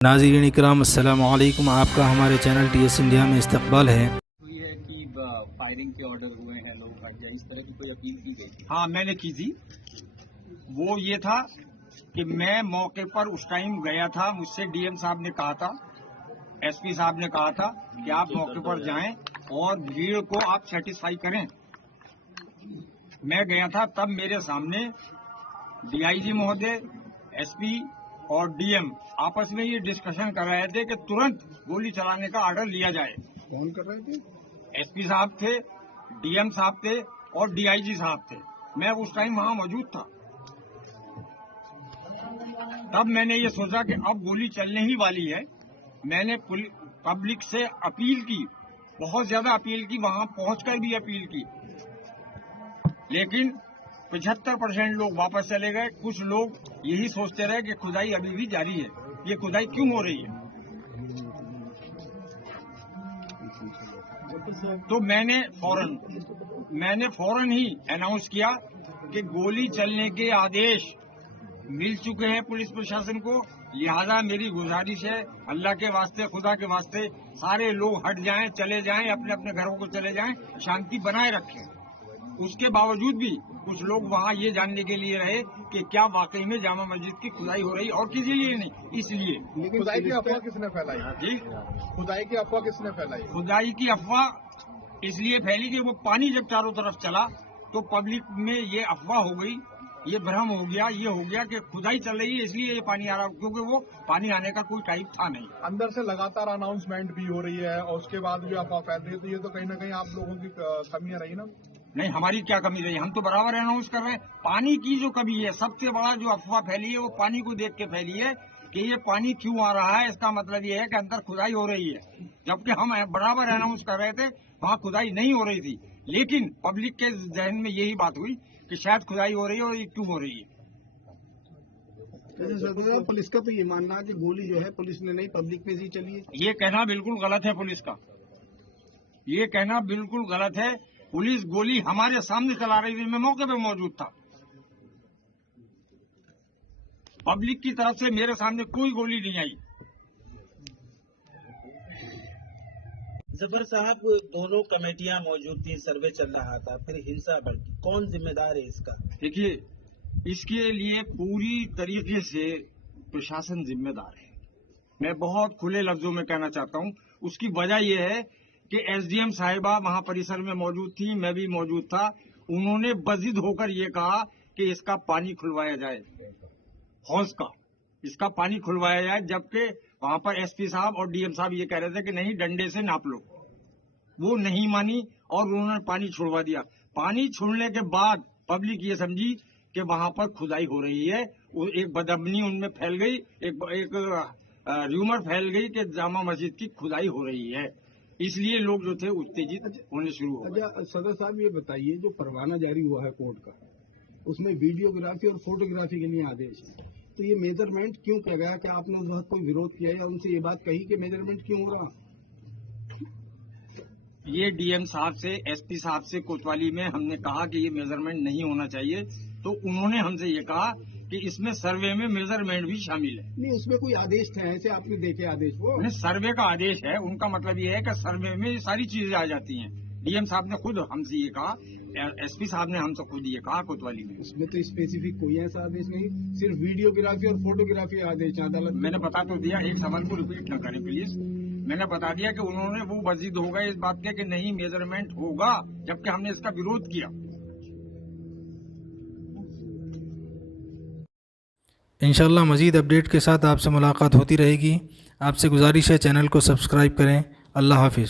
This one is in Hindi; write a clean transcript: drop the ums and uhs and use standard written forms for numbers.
नाज़रीन इकराम अस्सलामु अलैकुम, आपका हमारे चैनल TS इंडिया में इस्तकबाल है। हुई है कि फायरिंग के ऑर्डर हुए हैं, लोग भाग गए, इस तरह की कोई अपील की गई थी? हाँ, मैंने की थी। वो ये था कि मैं मौके पर उस टाइम गया था, मुझसे डीएम साहब ने कहा था, एसपी साहब ने कहा था कि आप मौके पर जाएं और भीड़ को आप सेटिस्फाई करें। मैं गया था, तब मेरे सामने डीआईजी महोदय, एसपी और डीएम आपस में ये डिस्कशन कर रहे थे कि तुरंत गोली चलाने का ऑर्डर लिया जाए। कौन कर रहे थे? एसपी साहब थे, डीएम साहब थे और डीआईजी साहब थे। मैं उस टाइम वहां मौजूद था। तब मैंने ये सोचा कि अब गोली चलने ही वाली है। मैंने पब्लिक से अपील की, बहुत ज्यादा अपील की, वहां पहुंचकर भी अपील की, लेकिन 75% लोग वापस चले गए। कुछ लोग यही सोचते रहे कि खुदाई अभी भी जारी है। ये खुदाई क्यों हो रही है? तो मैंने फौरन ही अनाउंस किया कि गोली चलने के आदेश मिल चुके हैं पुलिस प्रशासन को। लिहाजा मेरी गुजारिश है, अल्लाह के वास्ते, खुदा के वास्ते, सारे लोग हट जाएं, चले जाएं, अपने अपने घरों को चले जाएं, शांति बनाए रखें। उसके बावजूद भी कुछ लोग वहां ये जानने के लिए रहे कि क्या वाकई में जामा मस्जिद की खुदाई हो रही, और किसी लिए नहीं, इसलिए। लेकिन खुदाई की अफवाह किसने फैलाई? जी, खुदाई की अफवाह किसने फैलाई? खुदाई की अफवाह इसलिए फैली कि वो पानी जब चारों तरफ चला तो पब्लिक में ये अफवाह हो गई, ये भ्रम हो गया, ये हो गया कि खुदाई चल रही है इसलिए ये पानी आ रहा, क्योंकि वो पानी आने का कोई टाइम था नहीं। अंदर से लगातार अनाउंसमेंट भी हो रही है और उसके बाद भी अफवाह फैल रही है, तो ये तो कहीं ना कहीं आप लोगों की कमियां रही ना? नहीं, हमारी क्या कमी रही? हम तो बराबर अनाउंस कर रहे हैं। पानी की जो कमी है, सबसे बड़ा जो अफवाह फैली है वो पानी को देख के फैली है कि ये पानी क्यों आ रहा है। इसका मतलब ये है कि अंदर खुदाई हो रही है, जबकि हम बराबर अनाउंस कर रहे थे वहाँ खुदाई नहीं हो रही थी। लेकिन पब्लिक के जहन में यही बात हुई कि शायद खुदाई हो रही है, और ये क्यों हो रही है। पुलिस का तो ये मानना है कि गोली जो है पुलिस ने नहीं, पब्लिक में से ही चली है। ये कहना बिल्कुल गलत है पुलिस का, ये कहना बिल्कुल गलत है। पुलिस गोली हमारे सामने चला रही थी, मैं मौके पे मौजूद था। पब्लिक की तरफ से मेरे सामने कोई गोली नहीं आई। जफर साहब, दोनों कमेटियां मौजूद थी, सर्वे चल रहा था, फिर हिंसा बढ़ी, कौन जिम्मेदार है इसका? देखिए, इसके लिए पूरी तरीके से प्रशासन जिम्मेदार है। मैं बहुत खुले लफ्जों में कहना चाहता हूं। उसकी वजह यह है कि एसडीएम साहिबा वहां परिसर में मौजूद थी, मैं भी मौजूद था। उन्होंने बजिद होकर ये कहा कि इसका पानी खुलवाया जाए, हौज का इसका पानी खुलवाया जाए, जबकि वहां पर एसपी साहब और डीएम साहब ये कह रहे थे कि नहीं, डंडे से नाप लो। वो नहीं मानी और उन्होंने पानी छुड़वा दिया। पानी छोड़ने के बाद पब्लिक ये समझी कि वहां पर खुदाई हो रही है। एक बदअमनी उनमें फैल गई, एक र्यूमर फैल गई कि जामा मस्जिद की खुदाई हो रही है, इसलिए लोग जो थे उत्तेजित होने शुरू हो गए। अच्छा सदर साहब, ये बताइए, जो परवाना जारी हुआ है कोर्ट का, उसमें वीडियोग्राफी और फोटोग्राफी के लिए आदेश है, तो ये मेजरमेंट क्यों किया गया? क्या आपने उस वक्त कोई विरोध किया या उनसे ये बात कही कि मेजरमेंट क्यों हो रहा? ये डीएम साहब से, एसपी साहब से कोतवाली में हमने कहा कि ये मेजरमेंट नहीं होना चाहिए, तो उन्होंने हमसे ये कहा कि इसमें सर्वे में मेजरमेंट भी शामिल है। नहीं, उसमें कोई आदेश थे ऐसे? आपने देखे आदेश? वो नहीं, सर्वे का आदेश है। उनका मतलब ये है कि सर्वे में सारी चीजें आ जाती हैं। डीएम साहब ने खुद हमसे ये कहा, एसपी साहब ने हमसे खुद ये कहा कोतवाली में। उसमें तो स्पेसिफिक कोई ऐसा आदेश नहीं, सिर्फ वीडियोग्राफी और फोटोग्राफी आदेश अदालत। मैंने बता तो दिया, एक सवाल को रिपीट न करें प्लीज। मैंने बता दिया कि उन्होंने, वो वजीद हो गए इस बात के कि नहीं मेजरमेंट होगा, जबकि हमने इसका विरोध किया। इंशाअल्लाह मज़ीद अपडेट के साथ आपसे मुलाकात होती रहेगी। आपसे गुजारिश है चैनल को सब्सक्राइब करें। अल्लाह हाफिज़।